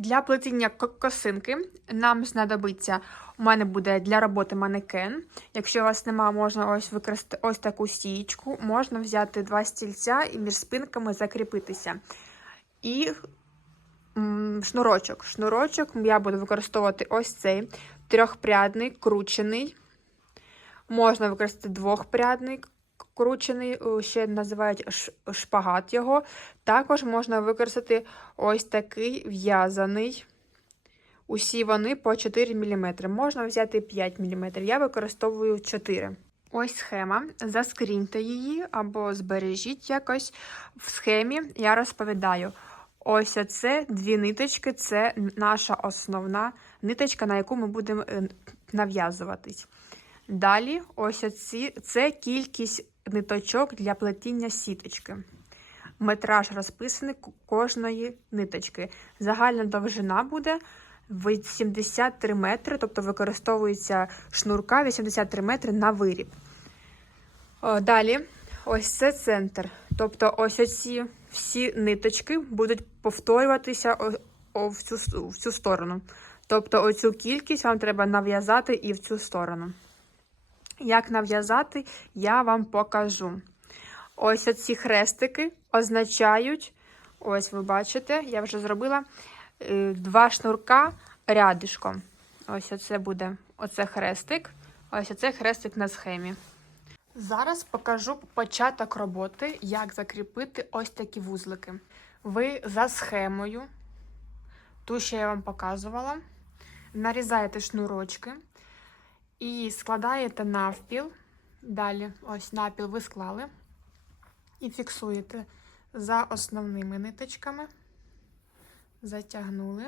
Для плетіння косинки нам знадобиться, у мене буде для роботи манекен. Якщо у вас немає, можна ось використати ось таку стієчку. Можна взяти два стільця і між спинками закріпитися. І шнурочок. Шнурочок я буду використовувати ось цей трьохпрядний, кручений. Можна використати двохпрядний, к- кручений, о, ще називають шпагат його. Також можна використати ось такий в'язаний. Усі вони по 4 мм. Можна взяти 5 мм. Я використовую 4. Ось схема. Заскріньте її або збережіть якось. В схемі я розповідаю. Ось оце дві ниточки це наша основна ниточка, на яку ми будемо е, нав'язуватись. Далі, ось оці, це кількість ниточок для плетіння сіточки. Метраж розписаний кожної ниточки. Загальна довжина буде 83 метри, тобто використовується шнурка 83 метри на виріб. Далі, ось це центр. Тобто, ось оці всі ниточки будуть повторюватися в, цю, в цю сторону. Тобто, оцю кількість вам треба нав'язати і в цю сторону. Як нав'язати, я вам покажу. Ось оці хрестики означають, ось ви бачите, я вже зробила е, два шнурка рядишком. Ось оце буде оце хрестик, ось оце хрестик на схемі. Зараз покажу початок роботи, як закріпити ось такі вузлики. Ви за схемою, ту, що я вам показувала, нарізаєте шнурочки і складаєте навпіл. Далі, ось навпіл ви склали. І фіксуєте за основними ниточками, затягнули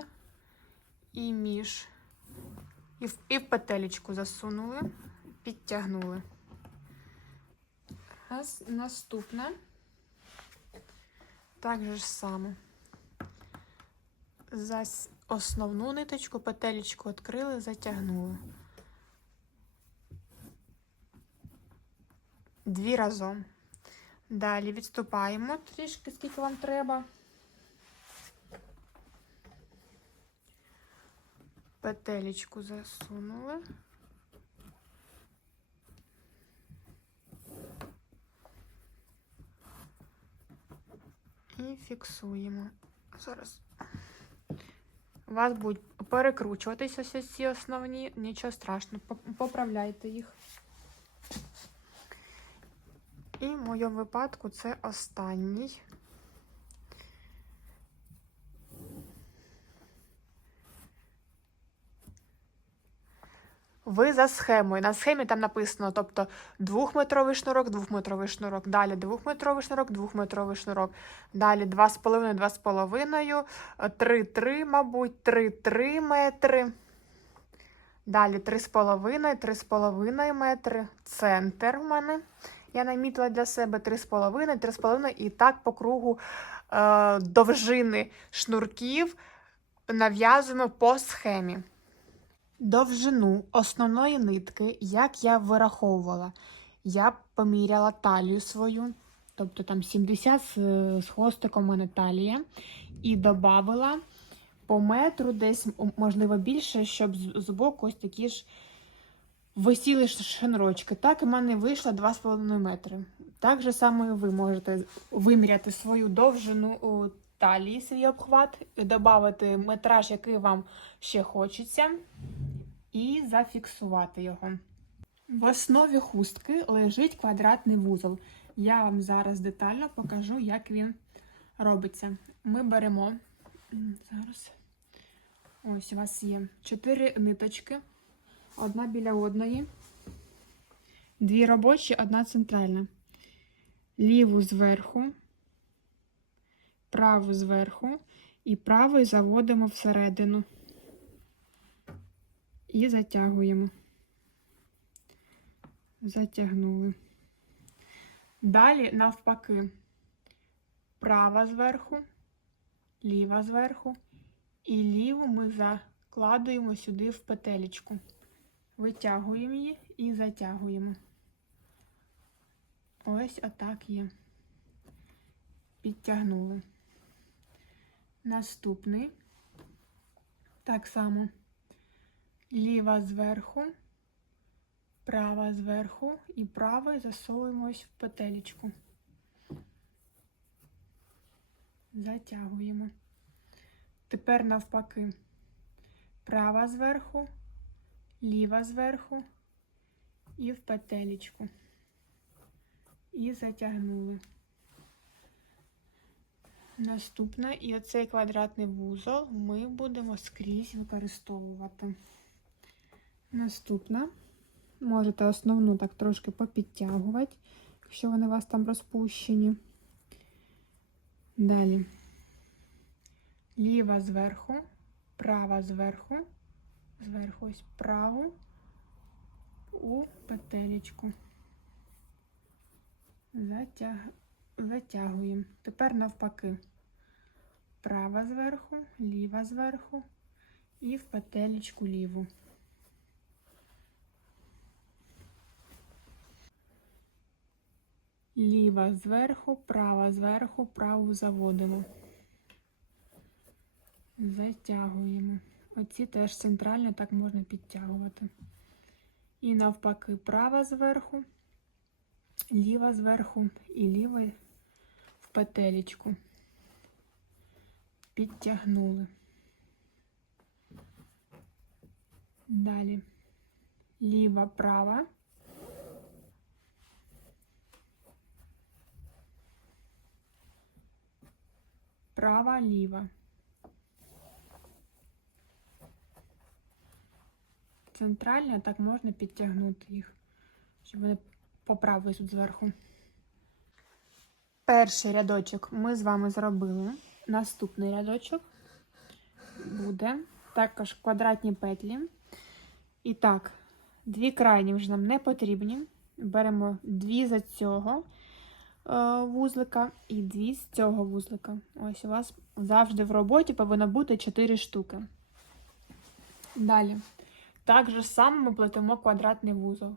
і між, і в, і в петелечку засунули, підтягнули. Раз, наступне. Так же ж саме. За основну ниточку, петелечку відкрили, затягнули. Дві разом. Далі відступаємо трішки, скільки вам треба. Петелечку засунули. І фіксуємо. Зараз. У вас будуть перекручуватися ці основні, нічого страшного, поправляйте їх. І в моєму випадку це останній. Ви за схемою. На схемі там написано, тобто двохметровий шнурок, двохметровий шнурок, далі двохметровий шнурок, двохметровий шнурок, далі 2,5, 2,5, 3-3, мабуть, 3-3 метри. Далі 3,5, 3,5 метри. Центр у мене. Я намітила для себе 3,5, 3,5 і так по кругу е, довжини шнурків нав'язуємо по схемі. Довжину основної нитки, як я вираховувала, я поміряла талію свою, тобто там 70 з, хвостиком у мене талія, і додавала по метру, десь, можливо, більше, щоб з боку ось такі ж висіли ш- шнурочки. Так, і в мене вийшло 2,5 метри. Так же само ви можете виміряти свою довжину талії, свій обхват, додати метраж, який вам ще хочеться і зафіксувати його. В основі хустки лежить квадратний вузол. Я вам зараз детально покажу, як він робиться. Ми беремо зараз. Ось у вас є чотири ниточки, одна біля одної, дві робочі, одна центральна. Ліву зверху, праву зверху і правою заводимо всередину і затягуємо. Затягнули. Далі, навпаки, права зверху, ліва зверху, і ліву ми закладуємо сюди в петелечку. Витягуємо її і затягуємо. Ось отак є. Підтягнули. Наступний Так само ліва зверху, права зверху і правий засовуємо ось в петелечку. Затягуємо. Тепер навпаки. Права зверху, ліва зверху і в петелечку. І затягнули. Наступне, і оцей квадратний вузол ми будемо скрізь використовувати. Наступна. Можете основну так трошки попідтягувати, якщо вони у вас там розпущені. Далі. Ліва зверху, права зверху, зверху ось праву у петелечку. Затяг... Затягуємо. Тепер навпаки. Права зверху, ліва зверху і в петелечку ліву. Ліва зверху, права зверху, праву заводимо. Затягуємо. Оці теж центрально так можна підтягувати. І навпаки, права зверху, ліва зверху і ліва в петелечку. Підтягнули. Далі ліва, права. Права, ліва. Центрально так можна підтягнути їх, щоб вони поправились тут зверху. Перший рядочок ми з вами зробили. Наступний рядочок буде також квадратні петлі. І так, дві крайні вже нам не потрібні. Беремо дві за цього е, вузлика і дві з цього вузлика. Ось у вас завжди в роботі повинно бути 4 штуки. Далі. Так же само ми плетемо квадратний вузол.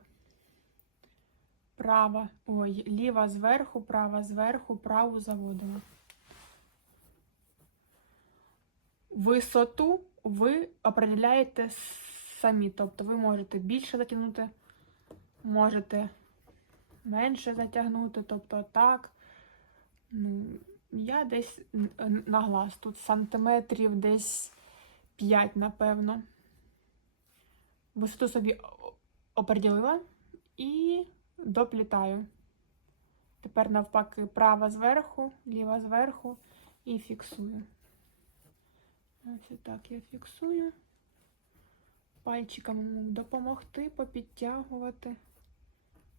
Права, ой, ліва зверху, права зверху, праву заводимо. Висоту ви определяєте самі. Тобто ви можете більше затягнути, можете менше затягнути, тобто так. Ну, я десь на глаз. Тут сантиметрів десь 5, напевно. Висоту собі оприділила і доплітаю. Тепер, навпаки, права зверху, ліва зверху і фіксую. Ось так я фіксую. Пальчиками можу допомогти, попідтягувати.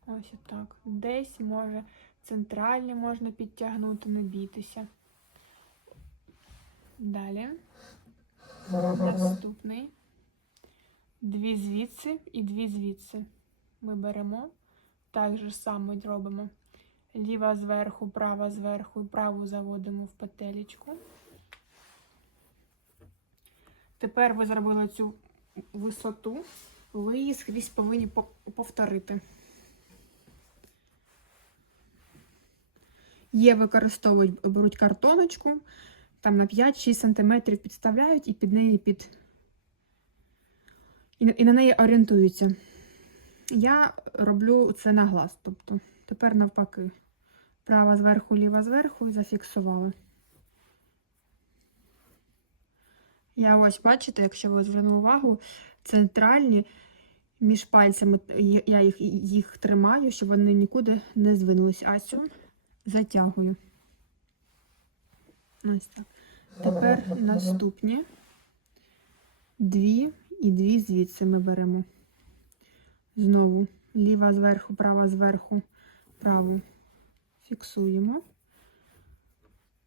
Ось так. Десь може центральні можна підтягнути, не бійтеся. Далі. Наступний. Дві звідси і дві звідси. Ми беремо. Так же само робимо. Ліва зверху, права зверху і праву заводимо в петелечку. Тепер ви зробили цю висоту, ви її скрізь повинні повторити. Є, використовують, беруть картоночку, там на 5-6 см підставляють і під неї під. І, і на неї орієнтуються. Я роблю це на глаз. Тобто, тепер навпаки. Права зверху, ліва зверху і зафіксували. Я ось, бачите, якщо ви звернули увагу, центральні між пальцями я їх їх тримаю, щоб вони нікуди не звинулись. А цю затягую. Ось так. Тепер наступні дві і дві звідси ми беремо. Знову ліва зверху, права зверху, праву фіксуємо.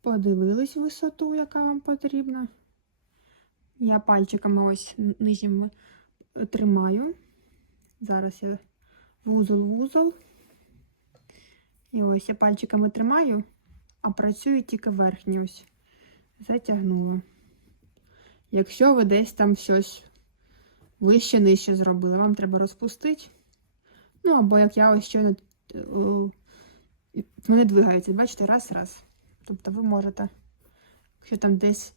Подивились висоту, яка вам потрібна. Я пальчиками ось нижніми тримаю. Зараз я вузол-вузол. І ось я пальчиками тримаю, а працюю тільки верхній ось. Затягнула. Якщо ви десь там щось вище нижче зробили, вам треба розпустити. Ну, або як я ось щойно вони двигаються, бачите, раз-раз. Тобто ви можете, якщо там десь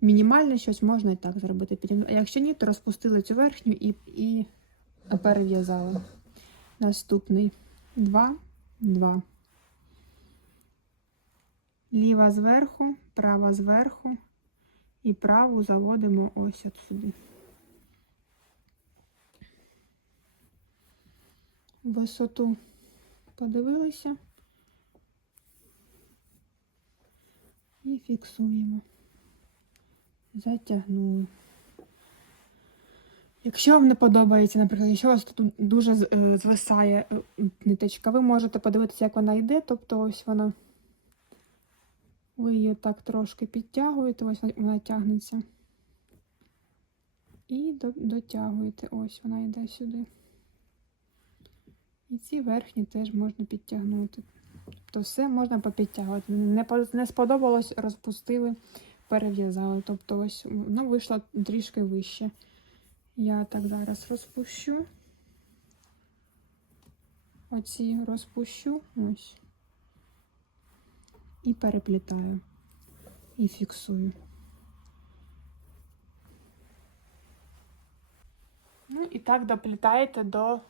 мінімальне щось можна і так зробити. А якщо ні, то розпустили цю верхню і, і перев'язали. Наступний 2, 2. Ліва зверху, права зверху і праву заводимо ось от сюди. Висоту подивилися і фіксуємо. Затягнули. Якщо вам не подобається, наприклад, якщо у вас тут дуже е, звисає е, ниточка, ви можете подивитися, як вона йде, тобто ось вона. Ви її так трошки підтягуєте, ось вона- вона тягнеться. І дотягуєте, ось вона йде сюди. І ці верхні теж можна підтягнути. Тобто все можна попідтягувати. Не, сподобалось, розпустили, перев'язали. Тобто ось воно вийшло трішки вище. Я так зараз розпущу. Оці розпущу ось. І переплітаю. І фіксую. Ну і так доплітаєте до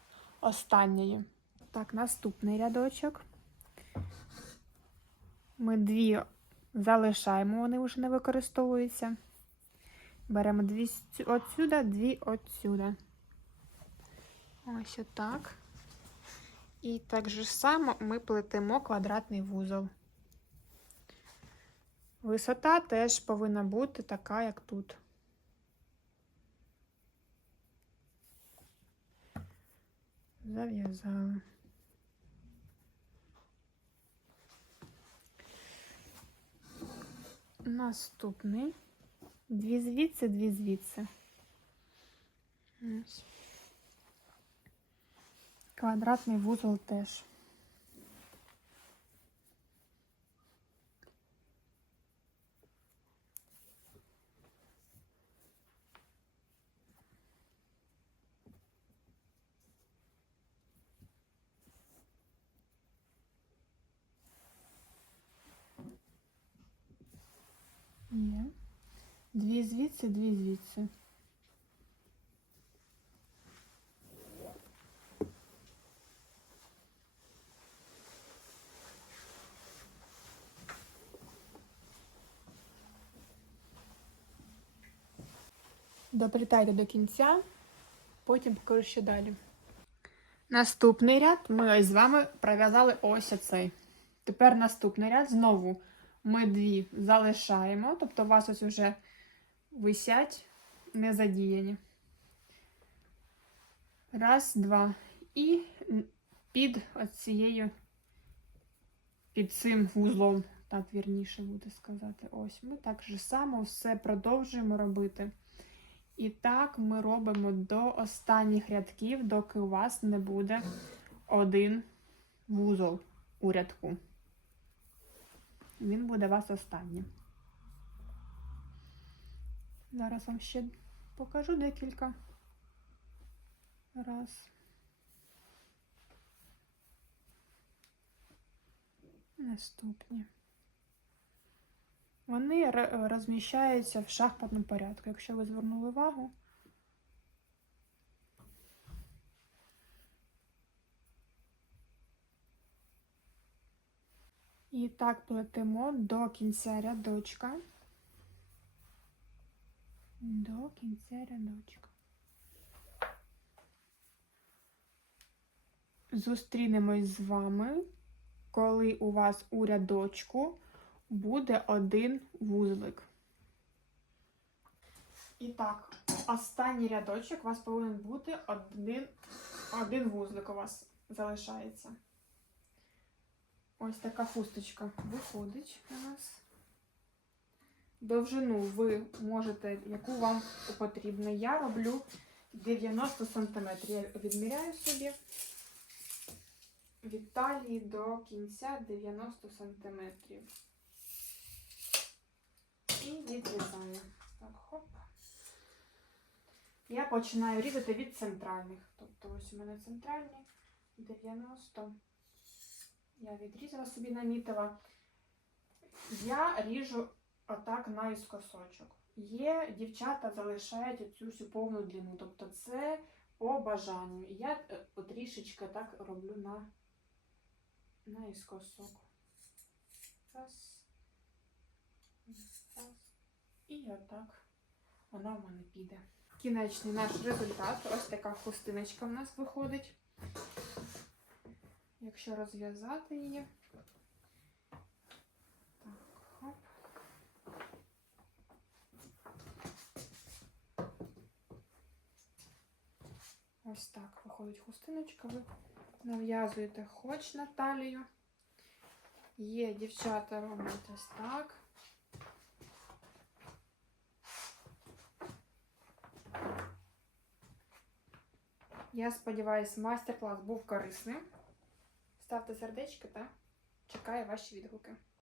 останньої. Так, наступний рядочок. Ми дві залишаємо, вони вже не використовуються. Беремо дві отсюда, дві отсюда. Ось отак. І так же само ми плетемо квадратний вузол. Висота теж повинна бути така, як тут. Зав'язали. Наступний. Дві звідси, дві звідси. Квадратний вузол теж. Є. Дві звідси, дві звідси. Доплітайте до кінця, потім покажу ще далі. Наступний ряд ми з вами пров'язали ось оцей. Тепер наступний ряд знову ми дві залишаємо, тобто у вас ось вже висять не задіяні. Раз, два. І під цією, під цим вузлом, так вірніше буде сказати. Ось ми так же само все продовжуємо робити. І так ми робимо до останніх рядків, доки у вас не буде один вузол у рядку. Він буде вас останнім. Зараз вам ще покажу декілька раз. Наступні. Вони розміщаються в шахматному порядку. Якщо ви звернули увагу, І так плетемо до кінця рядочка. До кінця рядочка. Зустрінемось з вами, коли у вас у рядочку буде один вузлик. І так, останній рядочок у вас повинен бути один, один вузлик у вас залишається. Це така хусточка виходить у нас. Довжину ви можете, яку вам потрібно. Я роблю 90 см. Я відміряю собі від талії до кінця 90 см. І відрізаю. Так, хоп. Я починаю різати від центральних. Тобто ось у мене центральні 90 Я відрізала собі намітила. Я ріжу отак наіскосочок. Є дівчата залишають цю всю повну длину. Тобто це по бажанню. Я е, трішечки так роблю на, наіскосок. Раз. Раз. І отак вона в мене піде. Кінечний наш результат. Ось така хустиночка в нас виходить. Якщо розв'язати її. Так, хоп. Ось так виходить хустиночка. Ви нав'язуєте хоч на талію. Є дівчата роблять ось так. Я сподіваюся, майстер-клас був корисним. Ставте сердечки та чекаю ваші відгуки.